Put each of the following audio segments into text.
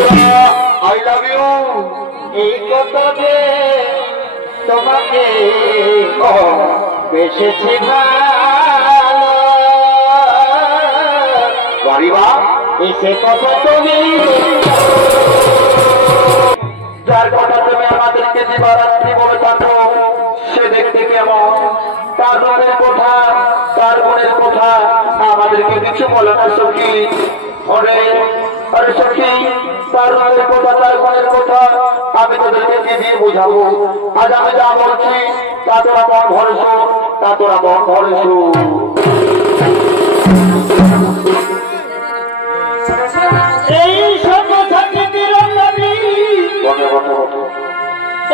I love you এই কথা যে তোমাকে বেসেছি ভালো বাড়িবা এসে কথা তুমি যার কথা তুমি আমাদেরকে দিবারাত্রি বলে থাকো সে দেখতে কেমন তার রূপের কথা তার গুণের কথা আমাদেরকে কিছু বলে না সখী আরে আরে সখী তার রূপের কথা তার গুণের কথা আমি তোদেরকে কি দিয়ে বোঝাবো আজ আমি যা বলছি তা তোরা মন ভরে শোন তা তোরা মন ভরে শোন এই সর্বসাথী তিরঙ্গী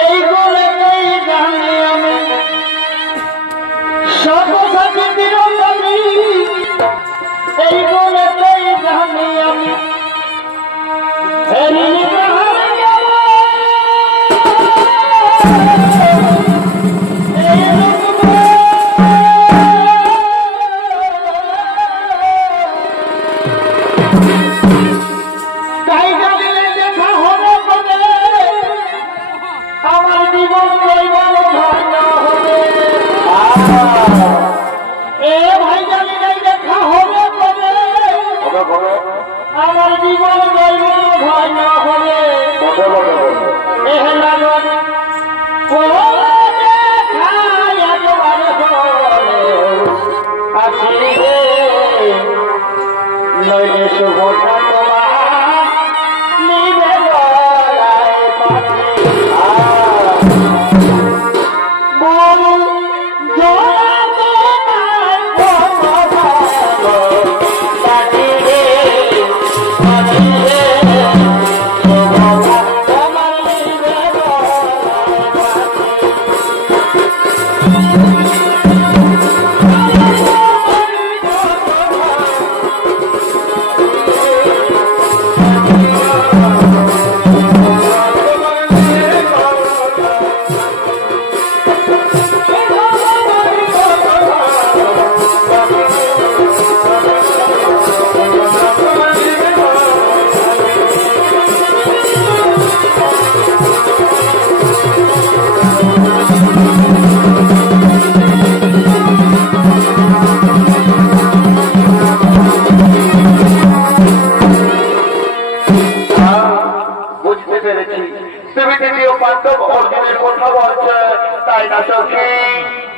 এই বলেই জানি আমি সর্বসাথী তিরঙ্গী এই বলেই জানি আমি আমার জীবন ভয় না হবে নইলে শুভ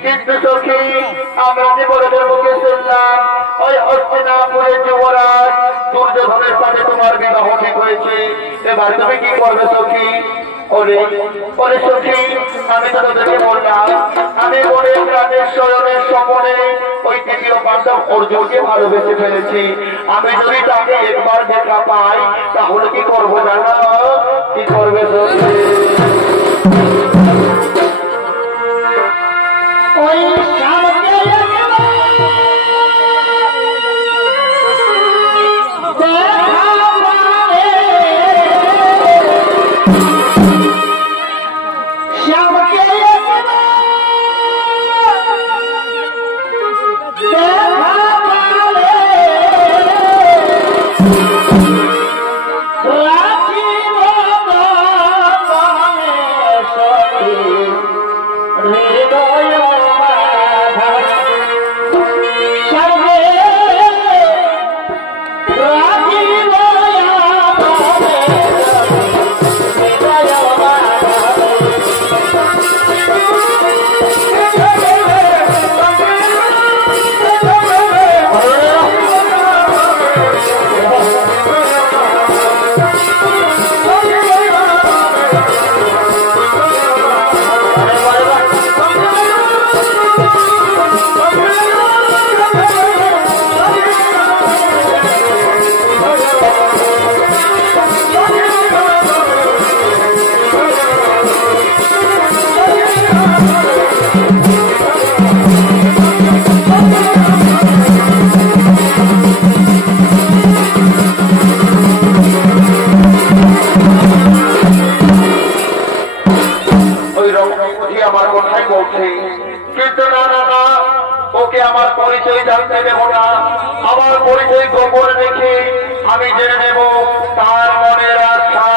কিন্তু সখী আমরা যে বড়দের মুখে শুনলাম ওই হস্তিনাপুরের যুবরাজ দুর্যোধনের সাথে তোমার বিবাহ ঠিক হয়েছে এবার তুমি কি করবে সখী ওরে সখী আমি তো তোদেরকে বললাম আমি বলে প্রাণের শয়নের স্বপনে ওই তৃতীয় পাণ্ডব অর্জুনকে ভালোবেসে ফেলেছি আমি যদি তাকে একবার দেখা পাই তাহলে কি করবো জানো কি করবে সখী ওই পরিচয় জানতে দেব না, আমার পরিচয় গোপন রেখে আমি জেনে নেব তার মনের আশা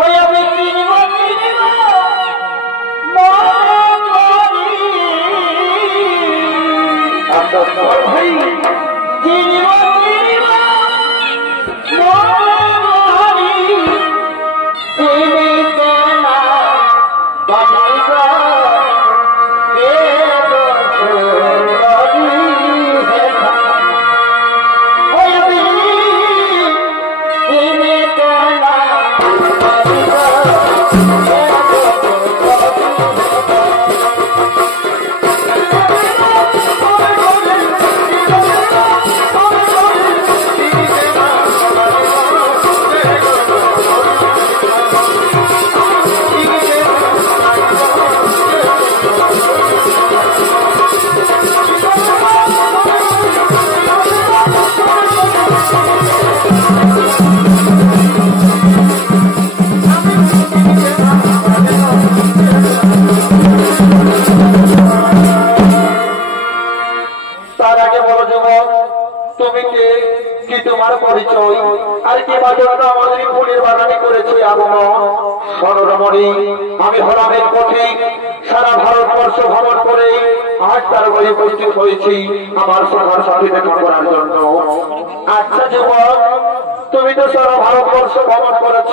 ওই আমি কিনব ভাই তোমার পরিচয় আর কি বাজনা আমাদের ফুলের বাগানে করেছে আগমন সররমণি আমি হলামের পথে সারা ভারতবর্ষ ভ্রমণ করে আজ তার বাড়ি উপস্থিত হয়েছি আমার সবার সাথে দেখা করার জন্য। আচ্ছা যুবক, তুমি তো সারা ভারতবর্ষ ভ্রমণ করেছ,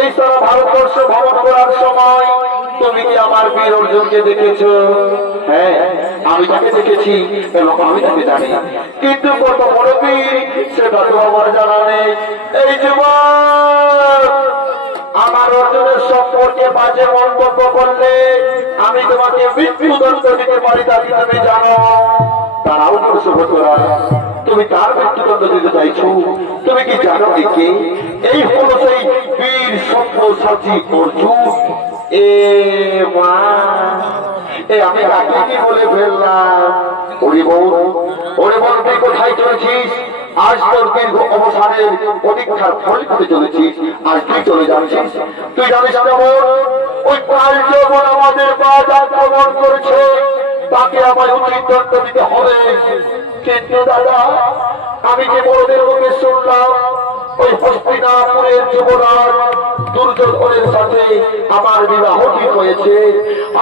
এই সারা ভারতবর্ষ ভ্রমণ করার সময় তুমি কি আমার বীর অর্জুনকে দেখেছো? হ্যাঁ, আমি তাকে দেখেছি এবং আমি তাকে জানি, কিন্তু কত বড় বীর সেটা তো আমার জানা নেই। এই যুবক, আমার অর্জুনের সম্পর্কে বাজে মন্তব্য করলে আমি তোমাকে মৃত্যুদণ্ড দিতে পারি, তা কি তুমি জানো? তারাও করছো ভোটরা, তুমি তার মৃত্যুদণ্ড দিতে চাইছো? তুমি কি জানো কে? এই হলো সেই বীর সব্যসাচী অর্জুন। এ মা, আমি তাকে কি বলে ফেললাম? ওরে বোন, তুই কোথায় চলেছিস? আজ তোর দীর্ঘ অবসানের পরীক্ষার ফল পেতে চলেছিস, আর তুই চলে যাচ্ছিস। তুই জানিস কেমন ওই কাল যখন আমাদের বাদ আক্রমণ করেছে তাকে আমায় উচিত দণ্ড দিতে হবে। কিন্তু দাদা, আমি যে বড়দের মুখে শুনলাম ওই হস্তিনাপুরের যুবরাজ দুর্যোধনের সাথে আমার বিবাহ ঠিক হয়েছে,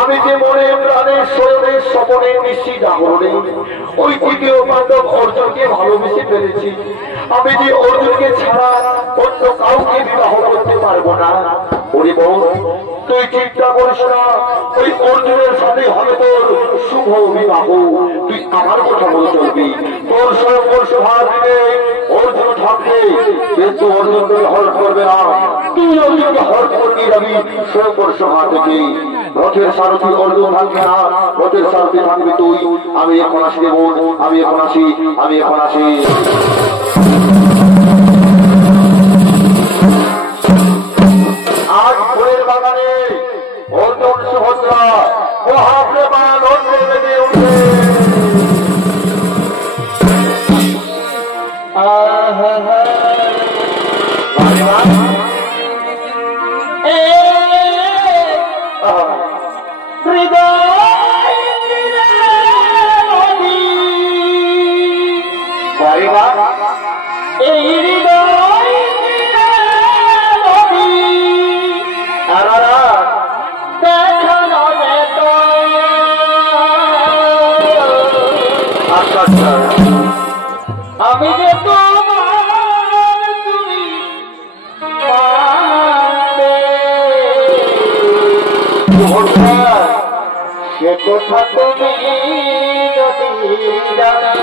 আমি যে মনে প্রাণে শরীরের স্বপনে নিশ্চিত আহরণে ওই তৃতীয় বান্ধব অর্জুনকে ভালোবেসে ফেলেছি। আমি যে অর্জুনকে ছাড়া অন্য কাউকে বিবাহ করতে পারবো না। ওরে বোন, তুই চিন্তা করিস না, ওই অর্জুনের সাথে হবে তোর শুভ বিবাহ। তুই আমার কথা বলে চলবি, তোর স্বয়ংবর্ষ ভাড়া দিলে অর্জুন থাকবে, কিন্তু অর্জুন তোকে হরণ করবে না। তুই অর্জুনকে হরণ করে নিয়ে যাবি স্বয়ংবর্ষ ভাড়া থেকে। রথের সারথি অর্জুন থাকবে না, রথের সারথি থাকবে তুই। আমি এখন আসি রে বোন, আমি এখন আসি। আজ ফুলের বাগানে অর্জুন সুভদ্রা মহাপ্রেমান অন্যে বেঁধে উঠবে। আমি যে তোমার তুমি সে কথা তুমি যদি জানতে,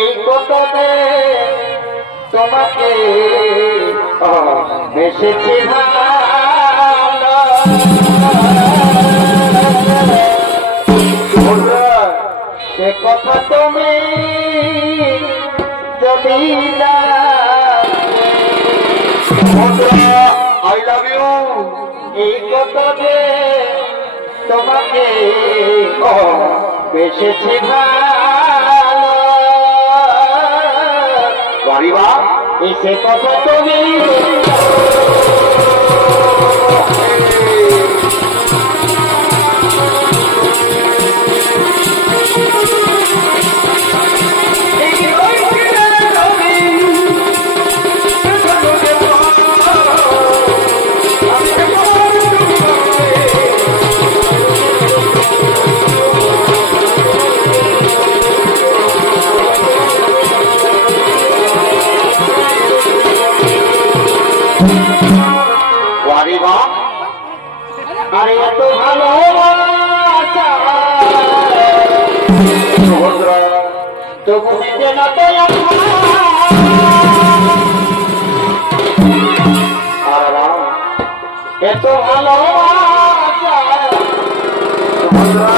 এই কথাতে তোমাকে বেসেছি সে কথা তুমি যদি আই লাভ ইউ, এই কথা যে তোমাকে বেসেছি ভালো, সে কথা তুমি ভাবিবা আরে এত ভালোবাসা সুভদ্রা তবু দিতে না তো এত ভালোবাসা সুভদ্রা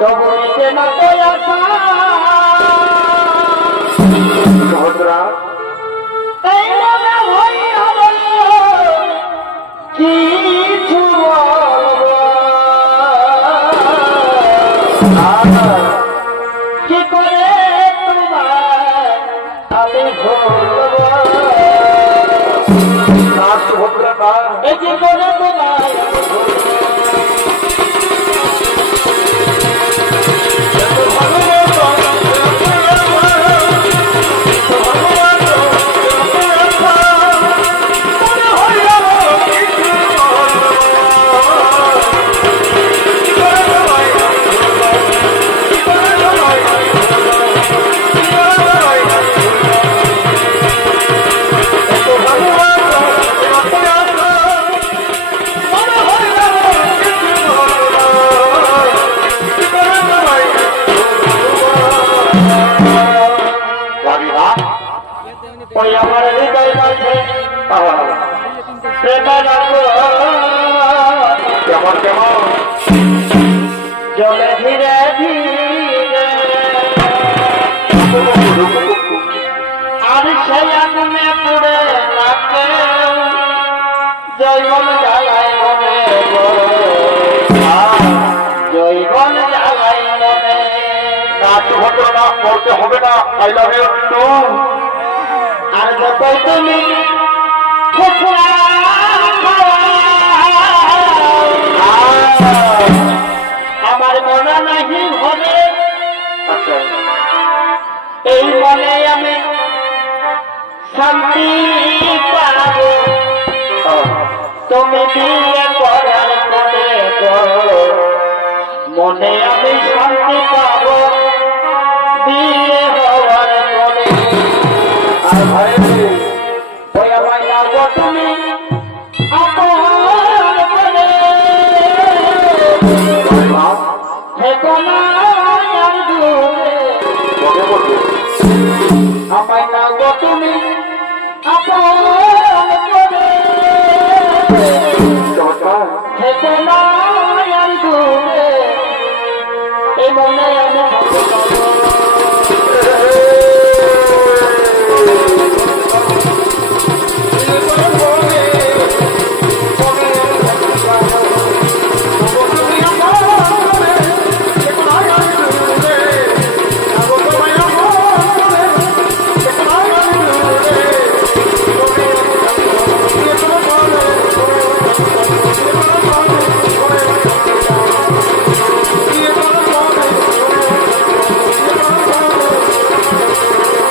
তবু দিতে না তো সুভদ্রা এই মনে হইয়া কিছু কি করে তোমার আমি ভুলব না সুভদ্রা না এ কি করে তোমার ভাবিবা ওই আমার হৃদয় মাঝে প্রেমের কেমন কেমন জলে ধীরে ধীরে আর সেই আগুনে পুড়ে রাখে জৈবন জ্বালায় মনে জৈবন জ্বালায় মনে না সুভদ্রা না বলতে হবে না আই লাভ ইউ টু আর যতই তুমি ঠোকরা আমার মনে নাহি হবে আচ্ছা এই মনে আমি শান্তি পাব তুমি বিয়ে করার মনে মনে আমি শান্তি পাব বিয়ে হওয়ার মনে আর ভাই ওই আমার নাম তুমি আপন মনে থেকো না আর দূরে বলে বলবে আমায় নাম তুমি আপন মনে চমৎকার থেকো না আর দূরে এই মনে আমি থাকতে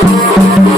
Thank you.